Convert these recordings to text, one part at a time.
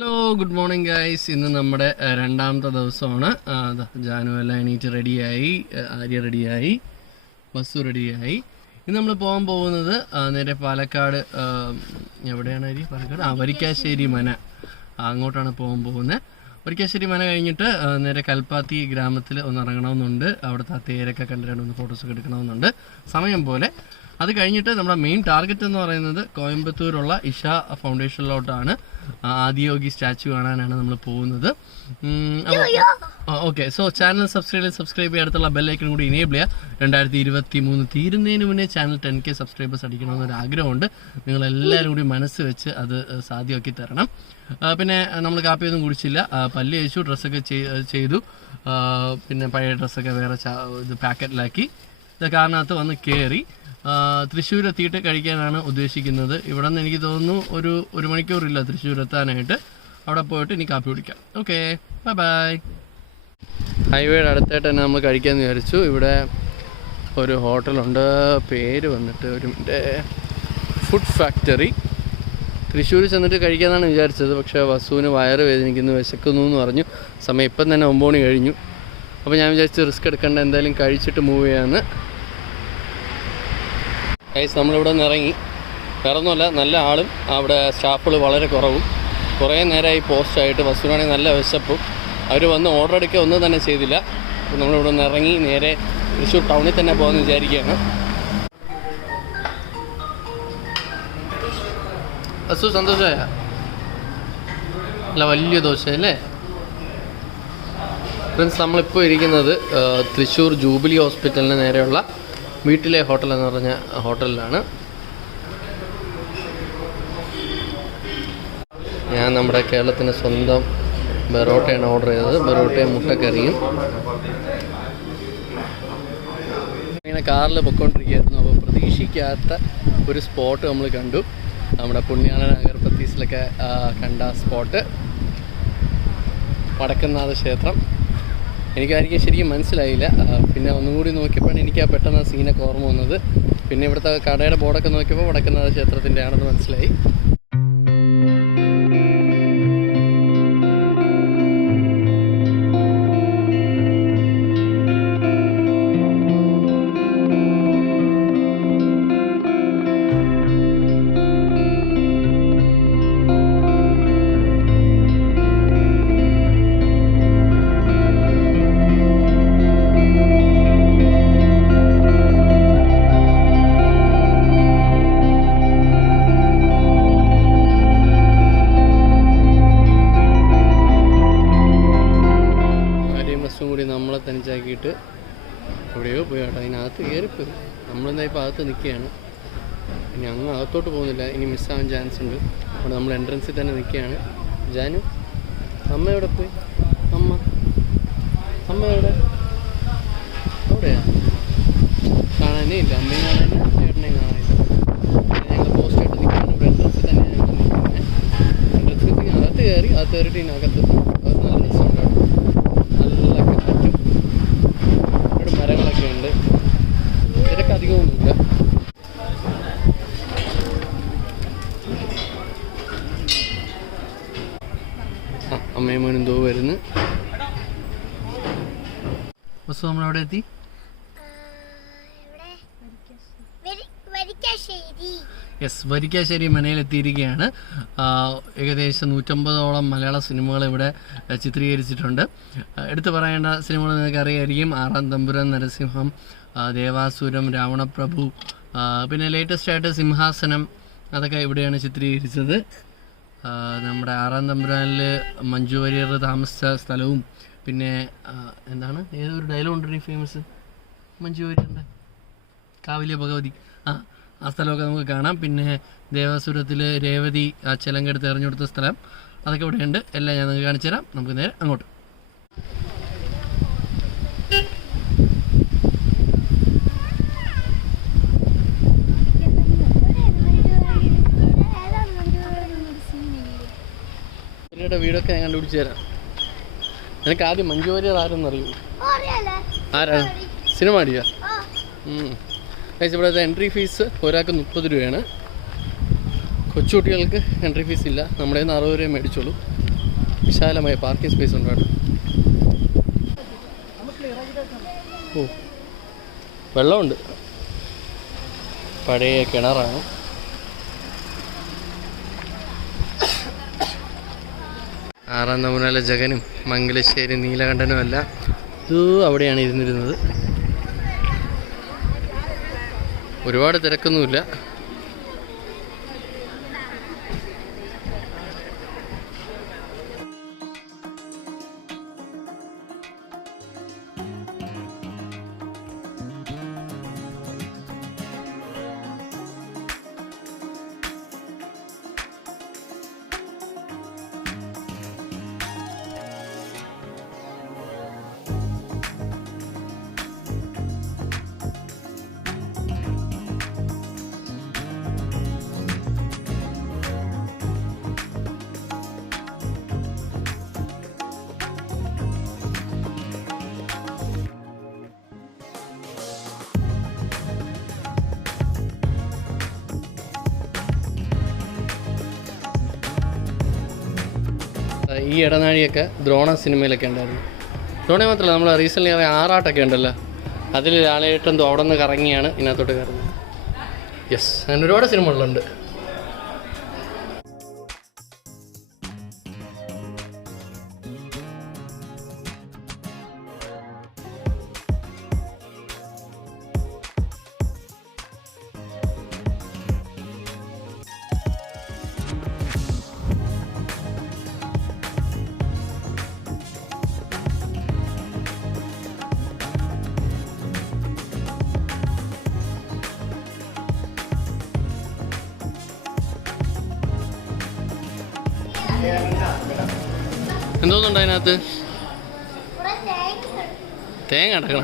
Hello good morning guys. ഇന്ന് നമ്മുടെ രണ്ടാമത്തെ ദിവസമാണ്. ജാനു എല്ലാം എണീറ്റ് റെഡിയായി, ആര്യ റെഡിയായി, ബസ്സു റെഡിയായി. ഇന്ന് നമ്മൾ പോകാൻ പോകുന്നത് നേരെ പാലക്കാട്. എവിടെയാണ് ആര്യ? പാലക്കാട് വരിക്കാശ്ശേരി മന, അങ്ങോട്ടാണ് പോകാൻ പോകുന്നത്. വരിക്കാശ്ശേരി മന കഴിഞ്ഞിട്ട് നേരെ കൽപ്പാത്തി ഗ്രാമത്തിൽ ഒന്ന് ഇറങ്ങണമെന്നുണ്ട്. അവിടുത്തെ ആ തേരൊക്കെ കണ്ടിട്ട് ഒന്ന് ഫോട്ടോസൊക്കെ എടുക്കണമെന്നുണ്ട് സമയം പോലെ. അത് കഴിഞ്ഞിട്ട് നമ്മുടെ മെയിൻ ടാർഗറ്റ് എന്ന് പറയുന്നത് കോയമ്പത്തൂരുള്ള ഇഷ ഫൗണ്ടേഷനിലോട്ടാണ്. ആദിയോഗി സ്റ്റാച്ചു കാണാനാണ് നമ്മൾ പോകുന്നത്. ഓക്കെ, സോ ചാനൽ സബ്സ്ക്രൈബ് ചെയ്യുക, അടുത്തുള്ള ബെല്ലൈക്കൺ കൂടി ഇനേബിൾ ചെയ്യുക. 2023 തീരുന്നതിന് മുന്നേ ചാനൽ 10K സബ്സ്ക്രൈബേഴ്സ് അടിക്കണമെന്നൊരു ആഗ്രഹമുണ്ട്. നിങ്ങളെല്ലാവരും കൂടി മനസ്സ് വെച്ച് അത് സാധ്യമാക്കി തരണം. പിന്നെ നമ്മൾ കാപ്പിയൊന്നും കുടിച്ചില്ല, പല്ല് കഴിച്ചു, ഡ്രസ്സൊക്കെ ചെയ്തു. പിന്നെ പഴയ ഡ്രസ്സൊക്കെ വേറെ ഇത് പാക്കറ്റിലാക്കി കാറിനകത്ത് വന്ന് കയറി തൃശ്ശൂർ എത്തിയിട്ട് കഴിക്കാനാണ് ഉദ്ദേശിക്കുന്നത്. ഇവിടെ നിന്ന് എനിക്ക് തോന്നുന്നു ഒരു മണിക്കൂറില്ല തൃശ്ശൂർ എത്താനായിട്ട്. അവിടെ പോയിട്ട് ഇനി കാപ്പി കുടിക്കാം. Okay, bye bye. ഹൈവേയുടെ അടുത്തായിട്ട് തന്നെ നമ്മൾ കഴിക്കാമെന്ന് വിചാരിച്ചു. ഇവിടെ ഒരു ഹോട്ടലുണ്ട്, പേര് വന്നിട്ട് ഒരു ഫുഡ് ഫാക്ടറി. തൃശ്ശൂർ ചെന്നിട്ട് കഴിക്കാമെന്നാണ് വിചാരിച്ചത്. പക്ഷേ വസുവിന് വയറ് വേദനിക്കുന്നു, വിശക്കുന്നു എന്ന് പറഞ്ഞു. സമയം ഇപ്പം തന്നെ 9 മണി കഴിഞ്ഞു. അപ്പോൾ ഞാൻ വിചാരിച്ചു റിസ്ക് എടുക്കേണ്ട, എന്തായാലും കഴിച്ചിട്ട് മൂവ് ചെയ്യാമെന്ന്. ഗൈസ്, നമ്മളിവിടെ നിന്ന് ഇറങ്ങി. വേറൊന്നുമല്ല, നല്ല ആളും അവിടെ സ്റ്റാഫുകൾ വളരെ കുറവും. കുറേ നേരമായി പോസ്റ്റായിട്ട്. ബസ്സിനാണെങ്കിൽ നല്ല വിശപ്പും. അവർ വന്ന് ഓർഡർ എടുക്കുക ഒന്നും തന്നെ ചെയ്തില്ല. നമ്മളിവിടെ നിന്ന് ഇറങ്ങി നേരെ തൃശ്ശൂർ ടൗണിൽ തന്നെ പോകാമെന്ന് വിചാരിക്കുകയാണ്. ബസ്സു സന്തോഷമായ? അല്ല, വലിയ ദോശ അല്ലേ ഫ്രണ്ട്സ്? നമ്മളിപ്പോൾ ഇരിക്കുന്നത് തൃശ്ശൂർ ജൂബിലി ഹോസ്പിറ്റലിന് നേരെയുള്ള വീട്ടിലെ ഹോട്ടൽ എന്ന് പറഞ്ഞ ഹോട്ടലിലാണ്. ഞാൻ നമ്മുടെ കേരളത്തിൻ്റെ സ്വന്തം ബെറോട്ടയാണ് ഓർഡർ ചെയ്തത്. ബെറോട്ടയും മുട്ടക്കറിയും. ഇങ്ങനെ കാറിൽ പൊയ്ക്കൊണ്ടിരിക്കുകയായിരുന്നു. അപ്പോൾ പ്രതീക്ഷിക്കാത്ത ഒരു സ്പോട്ട് നമ്മൾ കണ്ടു. നമ്മുടെ പുണ്യാളൻ അഗർബത്തീസിലൊക്കെ കണ്ട സ്പോട്ട് വടക്കുംനാഥ ക്ഷേത്രം. എനിക്കായിരിക്കും ശരിക്കും മനസ്സിലായില്ല. പിന്നെ ഒന്നും കൂടി നോക്കിയപ്പോഴാണ് എനിക്ക് പെട്ടെന്ന് സീനൊക്കെ ഓർമ്മ വന്നത്. പിന്നെ ഇവിടുത്തെ കടയുടെ ബോർഡൊക്കെ നോക്കിയപ്പോൾ വടക്കുംനാഥ ക്ഷേത്രത്തിൻ്റെ ആണെന്ന് മനസ്സിലായി. കൂടി നമ്മളെ തനിച്ചാക്കിയിട്ട് എവിടെയോ പോയി കേട്ടോ. അതിനകത്ത് കയറിപ്പോയി. നമ്മളെന്താ ഇപ്പോൾ അകത്ത് നിൽക്കുകയാണ്. ഇനി അങ്ങ് അകത്തോട്ട് പോകുന്നില്ല, ഇനി മിസ്സാവാൻ ചാൻസ് ഉണ്ട്. അവിടെ നമ്മൾ എൻട്രൻസിൽ തന്നെ നിൽക്കുകയാണ്. ജാനു, അമ്മ എവിടെ പോയി? അമ്മ എവിടെ? അവിടെയാ? കാണാനേ ഇല്ല. അമ്മയും കാണാനില്ല, ചേട്ടനെയും കാണാനില്ല. ഞങ്ങൾ പോസ്റ്റായിട്ട് നിൽക്കുകയാണ്. ഇവിടെ എൻട്രൻസിൽ തന്നെ ഞങ്ങൾ നിൽക്കുന്നത്. എൻട്രൻസിൽ അകത്ത് കയറിയിട്ട് ഇതിനകത്ത് അത് നല്ല രസമുണ്ട്. നല്ല കാറ്റും ഇവിടെ മരങ്ങളൊക്കെ ഉണ്ട്. തിരക്ക് അധികമൊന്നുമില്ല. അമ്മയും മോനും എന്തോ വരുന്നു. ബസ് നമ്മളവിടെ എത്തി. യെസ്, വരിക്കാശ്ശേരി മനയിലെത്തിയിരിക്കുകയാണ്. ഏകദേശം 150ഓളം മലയാള സിനിമകൾ ഇവിടെ ചിത്രീകരിച്ചിട്ടുണ്ട്. എടുത്തു പറയേണ്ട സിനിമകൾ നിങ്ങൾക്ക് അറിയായിരിക്കും. 6-ാം തമ്പുരാൻ, നരസിംഹം, ദേവാസുരം, രാവണപ്രഭു, പിന്നെ ലേറ്റസ്റ്റ് ആയിട്ട് സിംഹാസനം, അതൊക്കെ ഇവിടെയാണ് ചിത്രീകരിച്ചത്. നമ്മുടെ 6-ാം തമ്പുരാനിൽ മഞ്ജു വാര്യർ താമസിച്ച സ്ഥലവും, പിന്നെ എന്താണ്, ഏതൊരു ഡയലോഗ് ഉണ്ട് ഫേമസ് മഞ്ജു വാര്യറിൻ്റെ, കാവിലെ ഭഗവതി, ആ സ്ഥലമൊക്കെ നമുക്ക് കാണാം. പിന്നെ ദേവാസുരത്തിൽ രേവതി ആ ചിലങ്കെടുത്ത് എറിഞ്ഞെടുത്ത സ്ഥലം, അതൊക്കെ ഇവിടെയുണ്ട്. എല്ലാം ഞാൻ നിങ്ങൾക്ക് കാണിച്ചു തരാം. നമുക്ക് നേരെ അങ്ങോട്ട്. വീടൊക്കെ ഞാൻ കണ്ടുപിടിച്ച് തരാം. എനിക്ക് ആദ്യം മഞ്ജു വാര്യർ ആരെന്നറിയൂ? ആരാണ്? സിനിമ അടിയാ? ഇവിടുത്തെ എൻട്രി ഫീസ് ഒരാൾക്ക് 30 രൂപയാണ്. കൊച്ചുകുട്ടികൾക്ക് എൻട്രി ഫീസ് ഇല്ല. നമ്മുടെ 60 രൂപ മേടിച്ചോളൂ. വിശാലമായ പാർക്കിംഗ് സ്പേസ് ഉണ്ട് കേട്ടോ. ഓ, വെള്ളമുണ്ട്. പഴയ കിണറാണ്. ആറാം തമ്പുരാനിലെ ജഗനും മംഗലശ്ശേരി നീലകണ്ഠനും എല്ലാം അവിടെയാണ് ഇരുന്നിരുന്നത്. ഒരുപാട് തിരക്കൊന്നുമില്ല. ഈ ഇടനാഴിയൊക്കെ ദ്രോണ സിനിമയിലൊക്കെ ഉണ്ടായിരുന്നു. ദ്രോണ മാത്രമല്ല, നമ്മൾ റീസെൻ്റ്ലി ആറാട്ടൊക്കെ ഉണ്ടല്ലോ, അതിൽ ലാലേട്ടെന്തോ അവിടെ നിന്ന് കറങ്ങിയാണ് ഇതിനകത്തോട്ട് കയറുന്നത്. യെസ്, അങ്ങനെ ഒരുപാട് സിനിമകളുണ്ട്. എന്തോന്നുണ്ട് അതിനകത്ത്? തേങ്ങ അടക്കണ.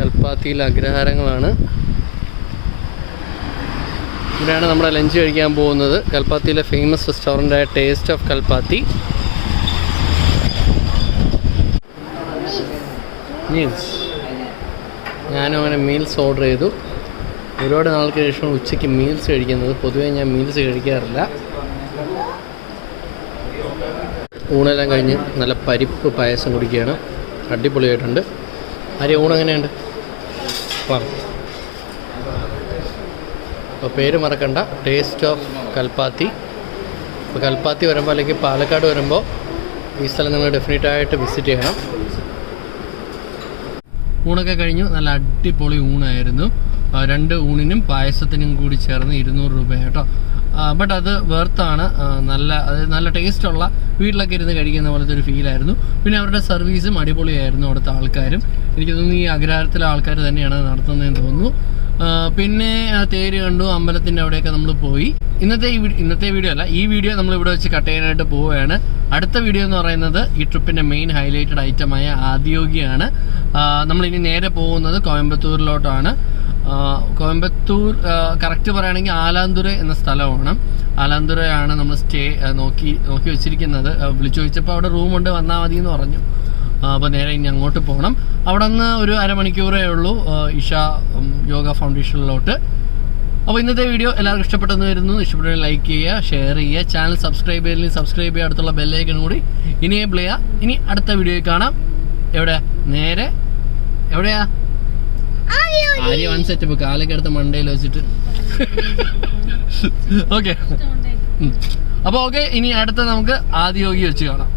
കൽപ്പാത്തിയിലെ അഗ്രഹാരങ്ങളാണ്. ഇവിടെയാണ് നമ്മുടെ ലഞ്ച് കഴിക്കാൻ പോകുന്നത്. കൽപ്പാത്തിയിലെ ഫേമസ് റെസ്റ്റോറൻ്റായ ടേസ്റ്റ് ഓഫ് കൽപ്പാത്തി. മീൽസ്, ഞാനും അങ്ങനെ മീൽസ് ഓർഡർ ചെയ്തു. ഒരുപാട് നാൾക്ക് ശേഷമാണ് ഉച്ചയ്ക്ക് മീൽസ് കഴിക്കുന്നത്. പൊതുവേ ഞാൻ മീൽസ് കഴിക്കാറില്ല. ഊണെല്ലാം കഴിഞ്ഞ് നല്ല പരിപ്പ് പായസം കുടിക്കുകയാണ്. അടിപൊളിയായിട്ടുണ്ട്. ഊണെങ്ങനെയുണ്ട്? അപ്പോൾ പേര് മറക്കണ്ട, ടേസ്റ്റ് ഓഫ് കൽപ്പാത്തി. അപ്പോൾ കൽപ്പാത്തി വരുമ്പോൾ അല്ലെങ്കിൽ പാലക്കാട് വരുമ്പോൾ ഈ സ്ഥലം നിങ്ങൾ ഡെഫിനറ്റായിട്ട് വിസിറ്റ് ചെയ്യണം. ഊണൊക്കെ കഴിഞ്ഞു. നല്ല അടിപൊളി ഊണായിരുന്നു. 2 ഊണിനും പായസത്തിനും കൂടി ചേർന്ന് 200 രൂപ കേട്ടോ. ബട്ട് അത് വെർത്താണ്. നല്ല ടേസ്റ്റുള്ള, വീട്ടിലൊക്കെ ഇരുന്ന് കഴിക്കുന്ന പോലത്തെ ഒരു ഫീലായിരുന്നു. പിന്നെ അവരുടെ സർവീസും അടിപൊളിയായിരുന്നു. അവിടുത്തെ ആൾക്കാരും, എനിക്ക് തോന്നുന്നു ഈ അഗ്രഹാരത്തിലെ ആൾക്കാർ തന്നെയാണ് നടത്തുന്നതെന്ന് തോന്നുന്നു. പിന്നെ തേര് കണ്ടു, അമ്പലത്തിൻ്റെ അവിടെയൊക്കെ നമ്മൾ പോയി. ഇന്നത്തെ വീഡിയോ അല്ല, ഈ വീഡിയോ നമ്മൾ ഇവിടെ വെച്ച് കട്ട് ചെയ്യാനായിട്ട് പോവുകയാണ്. അടുത്ത വീഡിയോ എന്ന് പറയുന്നത് ഈ ട്രിപ്പിൻ്റെ മെയിൻ ഹൈലൈറ്റഡ് ഐറ്റമായ ആദിയോഗിയാണ്. നമ്മളിനി നേരെ പോകുന്നത് കോയമ്പത്തൂരിലോട്ടാണ്. കോയമ്പത്തൂർ കറക്റ്റ് പറയുകയാണെങ്കിൽ ആലാന്തുറ എന്ന സ്ഥലമാണ്. ആലാന്തുറയാണ് നമ്മൾ സ്റ്റേ നോക്കി വെച്ചിരിക്കുന്നത്. വിളിച്ചു ചോദിച്ചപ്പോൾ അവിടെ റൂമുണ്ട്, വന്നാൽ മതി എന്ന് പറഞ്ഞു. അപ്പോൾ നേരെ ഇനി അങ്ങോട്ട് പോകണം. അവിടെ നിന്ന് ഒരു അരമണിക്കൂറേ ഉള്ളൂ ഇഷ യോഗ ഫൗണ്ടേഷനിലോട്ട്. അപ്പോൾ ഇന്നത്തെ വീഡിയോ എല്ലാവർക്കും ഇഷ്ടപ്പെട്ടെന്ന് വരുന്നു. ഇഷ്ടപ്പെട്ടെങ്കിൽ ലൈക്ക് ചെയ്യുക, ഷെയർ ചെയ്യുക, ചാനൽ സബ്സ്ക്രൈബ് ചെയ്തില്ലെങ്കിൽ സബ്സ്ക്രൈബ് ചെയ്യുക, അടുത്തുള്ള ബെല്ലൈക്കൺ കൂടി ഇനേബിൾ ചെയ്യുക. ഇനി അടുത്ത വീഡിയോയിൽ കാണാം. എവിടെ നേരെ എവിടെയാ ആര്യ വൺ സെറ്റപ്പ് കാലൊക്കെ എടുത്ത് മണ്ടയിൽ വെച്ചിട്ട്. ഓക്കെ, അപ്പോൾ ഓക്കെ, ഇനി അടുത്ത നമുക്ക് ആദിയോഗി വെച്ച് കാണാം.